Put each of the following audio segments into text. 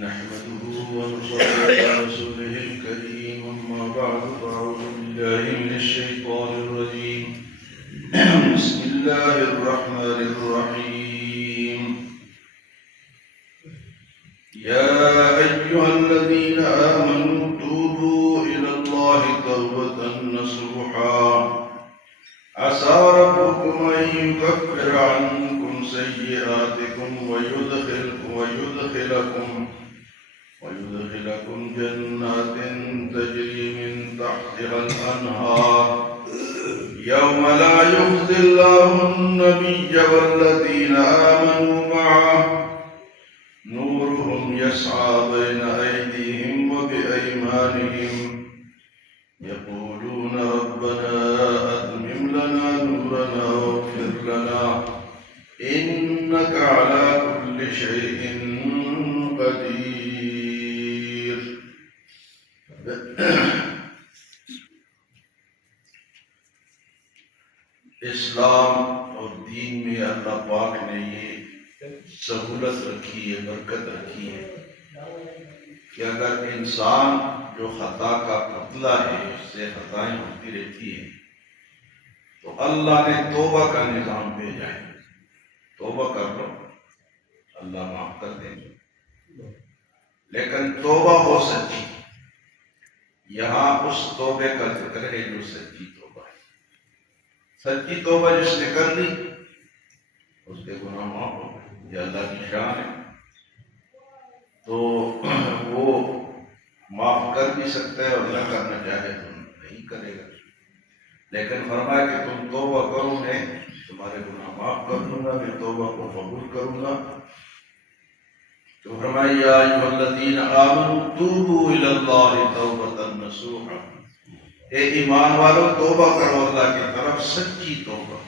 نحمده ونصلي على رسوله الكريم أما بعد فأعوذ بالله من الشيطان الرجيم بسم الله الرحمن الرحيم يا أيها الذين آمنوا توبوا إلى الله توبة نصوحا عسى ربكم أن يكفر عنكم سيئاتكم ويدخلكم جنات تجري من تحتها الأنهار يوم لا يخزي الله النبي والذين آمنوا معه نورهم يسعى بين أيديهم وبأيمانهم يقولون ربنا أتمم لنا نورنا واغفر لنا إنك على كل شيء قدير. اسلام اور دین میں اللہ پاک نے یہ سہولت رکھی ہے، برکت رکھی ہے کہ اگر انسان جو خطا کا پتلا ہے اس سے خطائیں ہوتی رہتی ہیں تو اللہ نے توبہ کا نظام بھیجا ہے. توبہ کر لو اللہ معاف کر دیں گے، لیکن توبہ ہو سچی. یہاں اس توبے کا ذکر ہے جو سچی توبہ ہے. سچی توبہ جس نے کر لی اس کے گناہ معاف ہو گئے. یہ اللہ کی شان ہے. تو وہ معاف کر بھی سکتا ہے اور نہ کرنا چاہے تو نہیں کرے گا، لیکن فرمایا کہ تم توبہ کرو میں تمہارے گناہ معاف کر دوں گا، میں توبہ کو قبول کروں گا. تو فرمایا یا ایھا الذین آمنوا توبوا الی اللہ توبۃ نصوحا، اے ایمان والو توبہ کرو اللہ کی طرف سچی توبہ،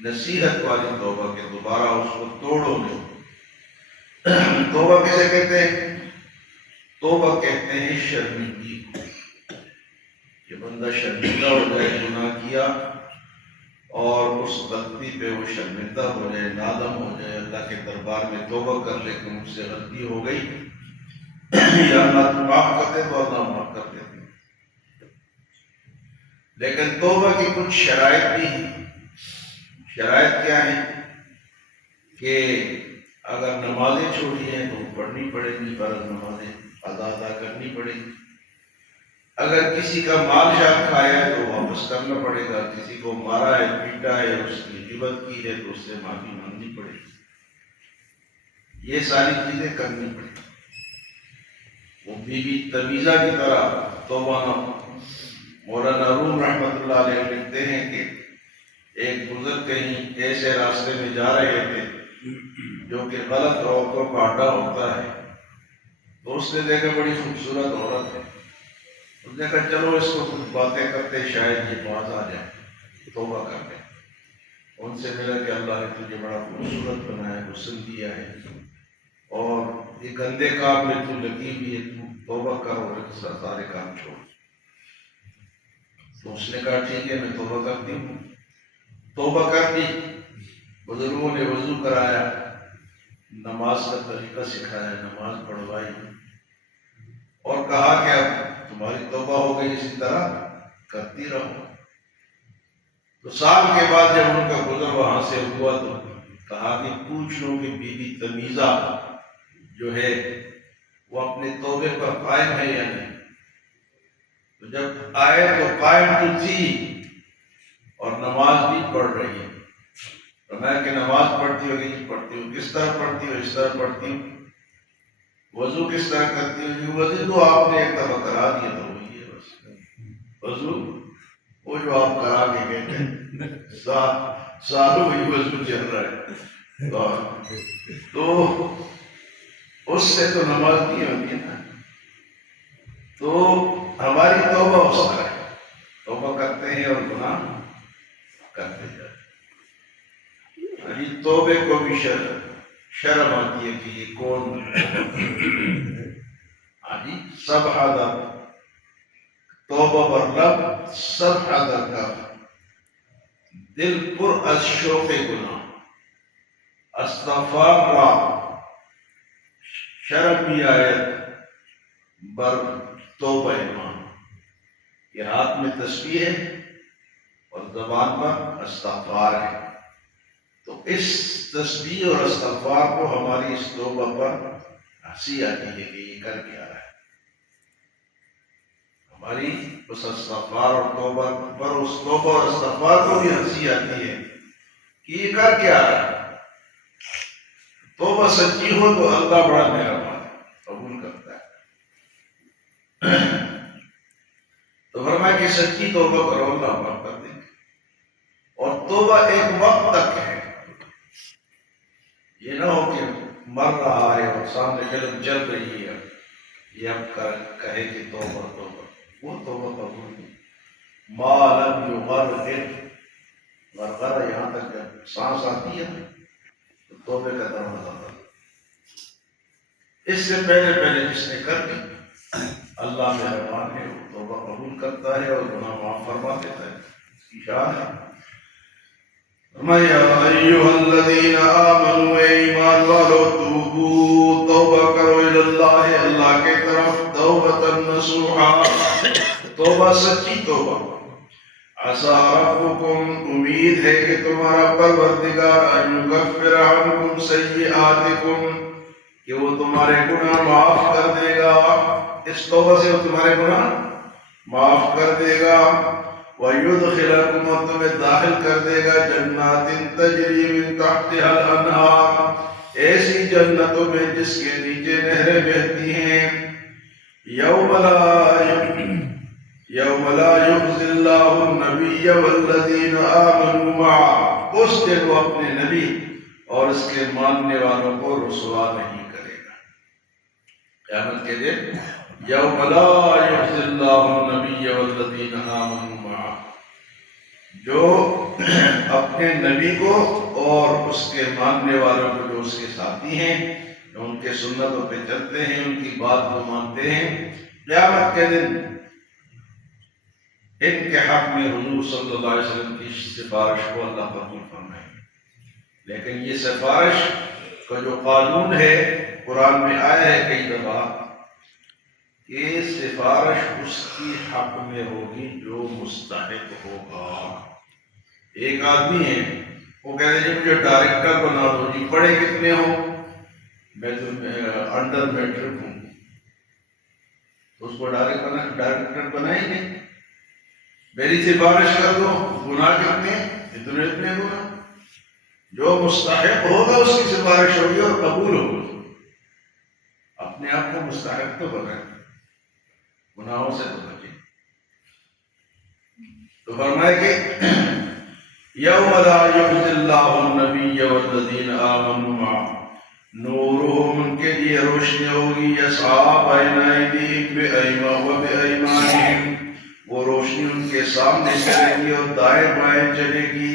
نصیحت والی توبہ کہ دوبارہ اس کو توڑو نہیں. توبہ کیسے کہتے ہیں؟ توبہ کہتے ہیں شرمندگی کو، کہ بندہ شرمندہ ہو جائے گناہ کیا اور اس غلطی پہ وہ شرمندہ ہو جائے، نادم ہو جائے، اللہ کے دربار میں توبہ کر لے کہ مجھ سے غلطی ہو گئی یا اللہ تو معاف کر دے تو اللہ معاف کر دیتے. لیکن توبہ کی کچھ شرائط بھی ہیں. شرائط کیا ہیں؟ کہ اگر نمازیں چھوڑی ہیں تو پڑھنی پڑے گی، فرض نمازیں ادا کرنی پڑے گی. اگر کسی کا مال شال کھایا ہے تو واپس کرنا پڑے گا. کسی کو مارا ہے، پیٹا ہے، اس کی غیبت کی ہے تو اس سے معافی مانگنی پڑے گی. یہ ساری چیزیں کرنی پڑے گی. وہ بی بی تمیزہ کی طرح توبہ نہ ہو. مولانا روم رحمۃ اللہ علیہ لکھتے ہیں کہ ایک بزرگ کہیں ایسے راستے میں جا رہے تھے جو کہ غلط عورتوں کا اڈا ہوتا ہے. تو اس نے دیکھا بڑی خوبصورت عورت ہے. اس نے کہا چلو اس کو کچھ باتیں کرتے شاید یہ باز آ جائے، توبہ کر لیں. ان سے ملا کہ اللہ نے تجھے بڑا خوبصورت بنایا، حسن دیا ہے، اور یہ گندے کام میں تو لگی ہوئی ہے، تو توبہ کر اور سارے کام چھوڑ. تو اس نے کہا ٹھیک ہے میں توبہ کرتی ہوں. توبہ کر دی. بزرگوں نے وضو کرایا، نماز کا طریقہ سکھایا، نماز پڑھوائی اور کہا کہ اب تمہاری توبہ ہو گئی، اسی طرح کرتی رہو. تو سال کے بعد جب ان کا گزر وہاں سے ہوا تو کہا کہ پوچھ لو کہ بی بی تمیزہ جو ہے وہ اپنے توبے پر قائم ہے یا نہیں. تو جب آئے تو قائم تو تھی اور نماز بھی پڑھ رہی ہے. فرمایا کہ نماز پڑھتی ہو کہ پڑھتی ہوں. کس طرح پڑھتی ہو؟ اس طرح پڑھتی ہوں. وضو کس طرح کرتی ہو؟ وضو تو آپ نے ایک دفعہ کرا دیا تو وہی ہے بس. وضو وہ جو آپ کرا کے کہتے ہیں سالوں وہی وضو چل رہا ہے. تو اس سے تو نماز نہیں ہوتی ہے نا. تو ہماری توبہ اس طرح ہے، توبہ کرتے ہیں اور گناہ کرتے جاتے. توبے کو بھی شرم آتی ہے کہ یہ کون سب حاضر توبہ پر لب سب حاضر کا دل پر از شوق گناہ استغفار را شرع بھی آیت بر توبہ ایمان، کہ ہاتھ میں تسبیح ہے اور زبان پر استغفار ہے. تو اس تسبیح اور استغفار کو ہماری اس توبہ پر ہنسی آتی ہے کہ یہ کر کے آ رہا ہے. ہماری اس استغفار اور توبہ پر، اس توبہ اور استغفار کو بھی ہنسی آتی ہے کہ یہ کر کے آ رہا ہے. توبہ سچی ہو تو اللہ بڑا مہربان ہے، قبول کرتا ہے. تو فرمایا کہ سچی توبہ کرو، اللہ معاف کر دیں گے. اور توبہ ایک وقت تک ہے، یہ نہ ہو کہ مر رہا ہے اور سامنے فلم چل رہی ہے، یہ اب کہے کہ توبہ توبہ، وہ توبہ قبول نہیں. ما لم یغرغر، غرغرہ یہاں تک جب سانس آتی ہے تو توبے کا دروازہ بند. اس سے پہلے پہلے جس نے کر دی اللہ مہربان ہے، وہ توبہ قبول کرتا ہے اور گناہ معاف فرما دیتا ہے. اس کی شان ہے. یا ایھا الذین آمنوا، ایمان والو، توبوا، توبہ کرو اللہ، اللہ کے طرف، توبۃ نصوحا، توبہ سچی توبہ. عسیٰ ربکم، امید ہے کہ تمہارا پروردگار، ان یکفر عنکم سیئاتکم، کہ وہ تمہارے گناہ معاف کر دے گا. اس توبہ سے وہ تمہارے گناہ معاف کر دے گا. وَيُدْخِلَكُمْ، اور تمہیں داخل کر دے گا، جنات تجری من تحتها الانہار، ایسی جنتوں میں جس کے نیچے نہریں بہتی ہیں. یوم لا یخزی اللہ النبی والذین آمنوا معہ، اس دن وہ اپنے نبی اور اس کے ماننے والوں کو رسوا نہیں کرے گا. قیامت کے دن یوم لا یخزی اللہ النبی والذین آمنوا معہ، جو اپنے نبی کو اور اس کے ماننے والوں کو، جو اس کے ساتھی ہیں، جو ان کے سنتوں پہ چلتے ہیں، ان کی بات کو مانتے ہیں، قیامت کے دن ان کے حق میں حضور صلی اللہ علیہ وسلم کی سفارش کو اللہ قبول فرمائے. لیکن یہ سفارش کا جو قانون ہے قرآن میں آیا ہے کئی دفعہ کہ سفارش اس کی حق میں ہوگی جو مستحق ہوگا. ایک آدمی ہے، وہ کہتے ہیں مجھے ڈائریکٹر بنا دو جی، پڑھے کتنے ہو؟ میں تو انڈر میٹرک ہوں. اس کو ڈائریکٹر بنائیں گے. میری سفارش کر دو، گناہ کتنے؟ اتنے گناہ. جو مستحق ہوگا اس کی سفارش ہوگی اور قبول ہوگی. اپنے آپ کو مستحق تو بنائیں، گناہوں سے تو بچیں. تو فرمائے کہ یوم لا یخزی اللہ النبی والذین آمنوا معہ، نورہم، ان کے لیے روشنی ہوگی، یسعیٰ بین ایدیہم وبایمانہم، وہ روشنی ان کے سامنے چلے گی اور دائیں بائیں چلے گی.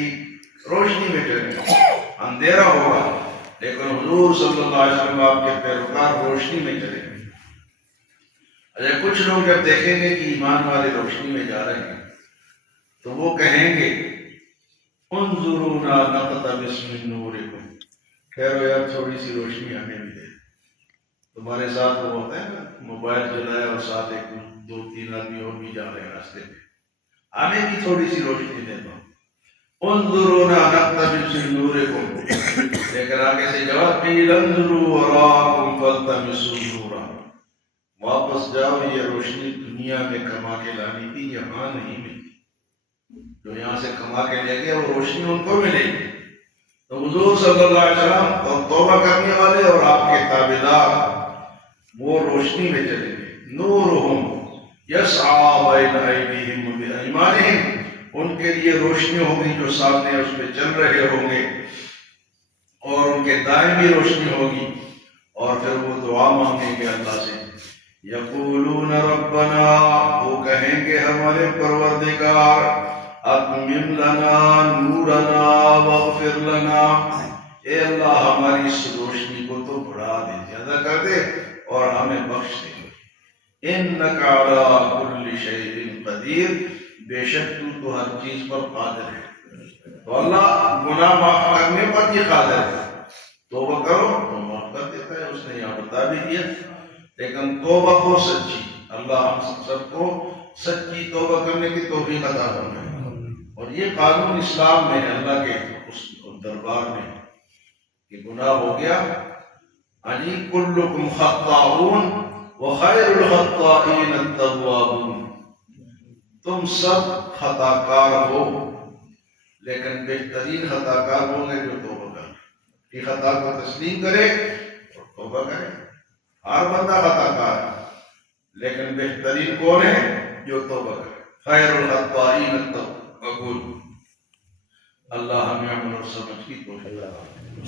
روشنی میں چلے گی، اندھیرا ہوگا لیکن حضور صلی اللہ علیہ وسلم آپ کے پیروکار روشنی میں چلے گے. اچھا، کچھ لوگ جب دیکھیں گے کہ ایمان والے روشنی میں جا رہے ہیں تو وہ کہیں گے انظرونا نقتبس من نورکم، ٹھہرو یار تھوڑی سی روشنی ہمیں بھی دے. تمہارے ساتھ وہ ہوتا ہے نا، موبائل جلایا اور ساتھ ایک دو تین آدمی اور بھی جا رہے ہیں راستے میں، ہمیں بھی تھوڑی سی روشنی دے دو. انظرونا نقتبس من نورکم، لیکن آگے سے جواب قیل انظروا وراءکم فالتمسوا نورا، واپس جاؤ، یہ روشنی دنیا میں کما کے لانی تھی، یہاں نہیں ملی. جو یہاں سے کما کے لے گیا وہ روشنی ان کو ملے گی. تو حضور صلی اللہ علیہ وسلم اور توبہ کرنے والے اور آپ کے تابعدار وہ روشنی میں چلیں گے. نورہم یسعیٰ بین ایدیہم وبایمانہم، ان کے لیے روشنی ہوگی جو سامنے اس پہ چل رہے ہوں گے، اور ان کے دائیں بھی روشنی ہوگی. اور پھر وہ دعا مانگیں گے اللہ سے. یقولون ربنا، وہ کہیں گے ہمارے پروردگار، اتمم لنا نورنا واغفر لنا، اے اللہ ہماری اس روشنی کو تو بڑھا دے، زیادہ کر دے اور ہمیں بخش دے. انک علی کل شیء قدیر، بے شک تو ہر چیز پر قادر ہے. تو اللہ گناہ معاف کرنے پر بھی قادر ہے. توبہ کرو تو معاف کر دیتا ہے. اس نے یہاں بتا بھی دیا، لیکن توبہ کو سچی، اللہ ہم سب کو سچی توبہ کرنے کی توفیق عطا فرمائے۔ اور یہ قانون اسلام میں ہے، اللہ کے اس دربار میں کہ گناہ ہو گیا، علی کلکم خطاؤن وخیر الخطائین التوابون، تم سب خطا کار ہو لیکن بہترین خطا کار ہوں گے جو توبہ کرے، کہ خطا کو تسلیم کرے اور توبہ کرے۔ ہر بندہ خطا کار ہے لیکن بہترین کون ہے؟ جو توبہ کرے۔ خیر الخطائین التوابون۔ اللہ ہمیں عمل اور سمجھ کی توفیق عطا فرمائے۔